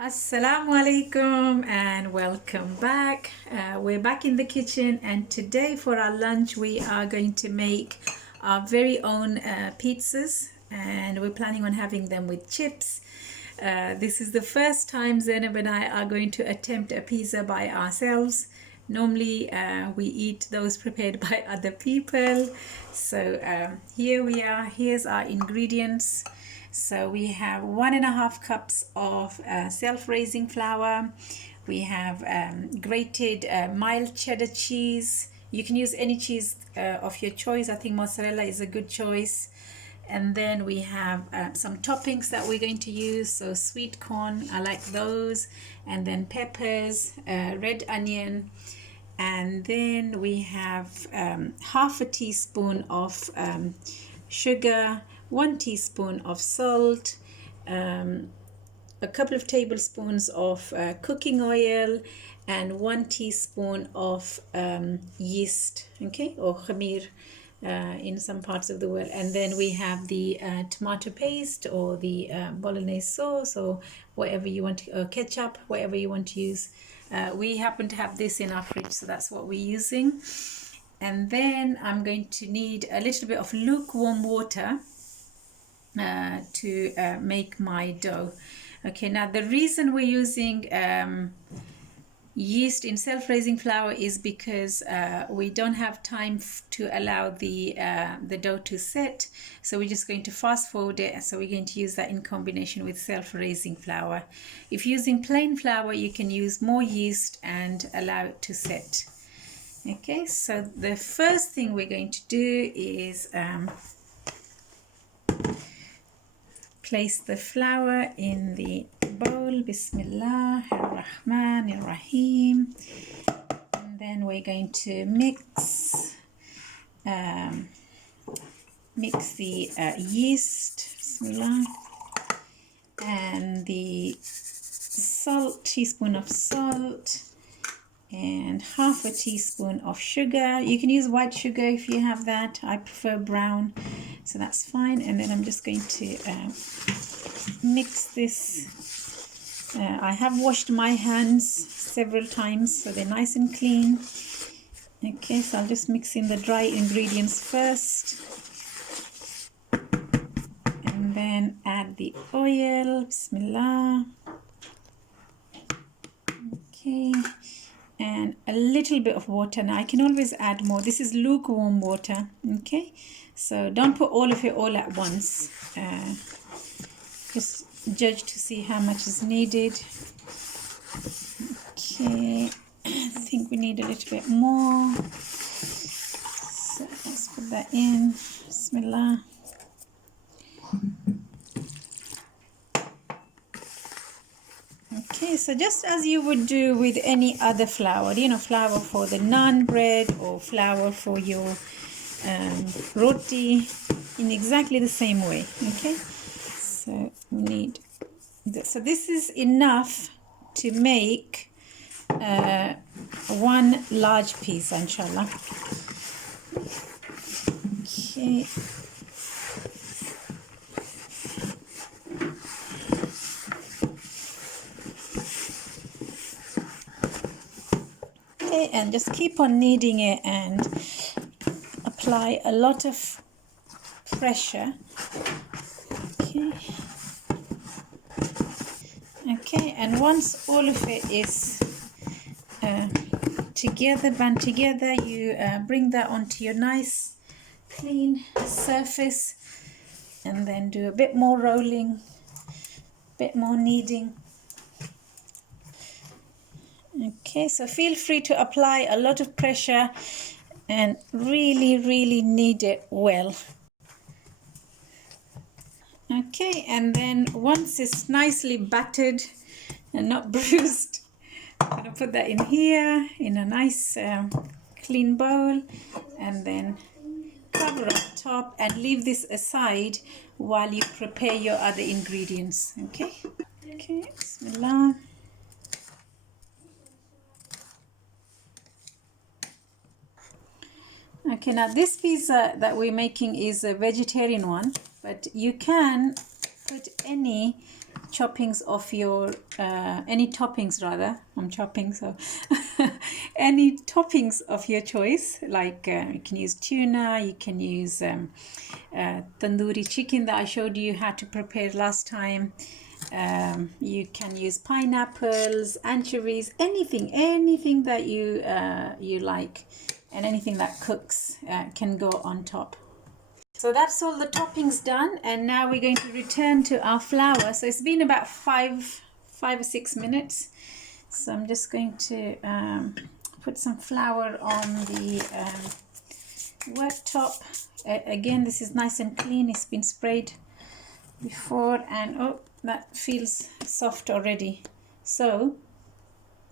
Assalamu alaikum and welcome back. We're back in the kitchen, and today for our lunch we are going to make our very own pizzas, and we're planning on having them with chips. This is the first time Zainab and I are going to attempt a pizza by ourselves. Normally we eat those prepared by other people. So here we are. Here's our ingredients. So we have 1.5 cups of self-raising flour. We have grated mild cheddar cheese. You can use any cheese of your choice. I think mozzarella is a good choice. And then we have some toppings that we're going to use. So sweet corn, I like those. And then peppers, red onion. And then we have half a teaspoon of sugar, 1 teaspoon of salt, a couple of tablespoons of cooking oil, and 1 teaspoon of yeast, okay, or khamir in some parts of the world. And then we have the tomato paste or the bolognaise sauce or whatever you want to, or ketchup, whatever you want to use. We happen to have this in our fridge, so that's what we're using. And then I'm going to need a little bit of lukewarm water to make my dough. Okay, now the reason we're using yeast in self-raising flour is because we don't have time to allow the dough to set, so we're just going to fast forward it. So we're going to use that in combination with self-raising flour. If you're using plain flour, you can use more yeast and allow it to set. Okay, so the first thing we're going to do is place the flour in the bowl. Bismillah ar-Rahman ar-Rahim. And then we're going to mix the yeast, Bismillah, and the salt, teaspoon of salt, and half a teaspoon of sugar. You can use white sugar if you have that. I prefer brown, so that's fine. And then I'm just going to mix this. I have washed my hands several times, so they're nice and clean. Okay, so I'll just mix in the dry ingredients first, and then add the oil. Bismillah. Okay, and a little bit of water. Now I can always add more. This is lukewarm water. Okay, so don't put all of it all at once. Just judge to see how much is needed. Okay, I think we need a little bit more. So let's put that in. Bismillah. Okay, so just as you would do with any other flour, you know, flour for the naan bread or flour for your roti, in exactly the same way. Okay, so we need this. So this is enough to make one large piece, inshallah. Okay. And just keep on kneading it and apply a lot of pressure. Okay, and once all of it is band together, you bring that onto your nice clean surface, and then do a bit more rolling, a bit more kneading. Okay, so feel free to apply a lot of pressure and really knead it well. Okay, and then once it's nicely battered and not bruised, I'm going to put that in here in a nice clean bowl, and then cover up top and leave this aside while you prepare your other ingredients. Okay, Bismillah. Okay, now this pizza that we're making is a vegetarian one, but you can put any choppings of your any toppings rather. I'm chopping, so any toppings of your choice. Like you can use tuna, you can use tandoori chicken that I showed you how to prepare last time. You can use pineapples, anchovies, anything that you like, and anything that cooks can go on top. So that's all the toppings done, and now we're going to return to our flour. So it's been about five or 6 minutes. So I'm just going to put some flour on the worktop. Again, this is nice and clean. It's been sprayed before, and oh, that feels soft already. So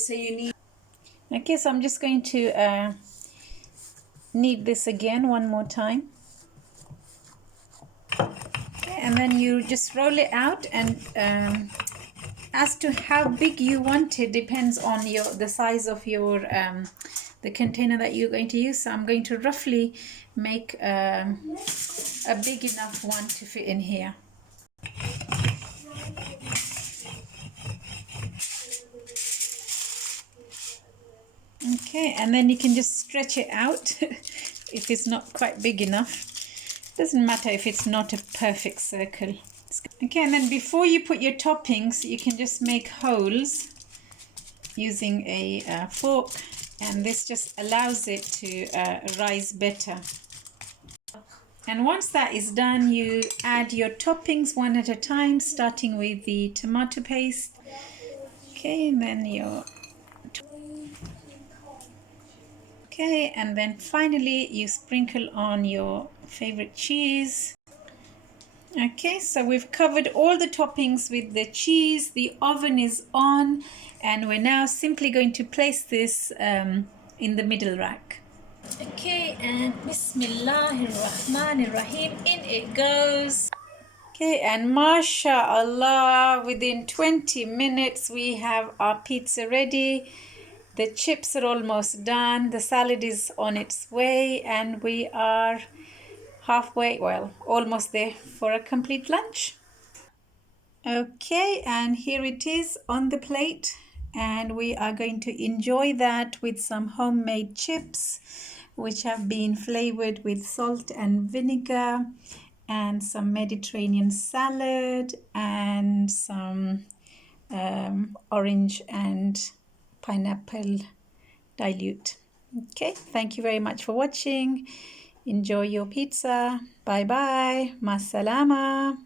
you need. Okay, so I'm just going to knead this again one more time. And then you just roll it out, and as to how big you want it depends on the size of your the container that you're going to use. So I'm going to roughly make a big enough one to fit in here. Okay, and then you can just stretch it out if it's not quite big enough. Doesn't matter if it's not a perfect circle. Okay, and then before you put your toppings, you can just make holes using a fork, and this just allows it to rise better. And once that is done, you add your toppings one at a time, starting with the tomato paste. Okay, and then and then finally you sprinkle on your favorite cheese. Okay, so we've covered all the toppings with the cheese. The oven is on, and we're now simply going to place this in the middle rack. Okay, and Bismillahirrahmanirrahim, in it goes. Okay, and mashallah, within 20 minutes we have our pizza ready. The chips are almost done, the salad is on its way, and we are halfway, well, almost there for a complete lunch. Okay, and here it is on the plate, and we are going to enjoy that with some homemade chips which have been flavored with salt and vinegar, and some Mediterranean salad, and some orange and pineapple dilute. Okay, thank you very much for watching. Enjoy your pizza. Bye bye. Ma salama.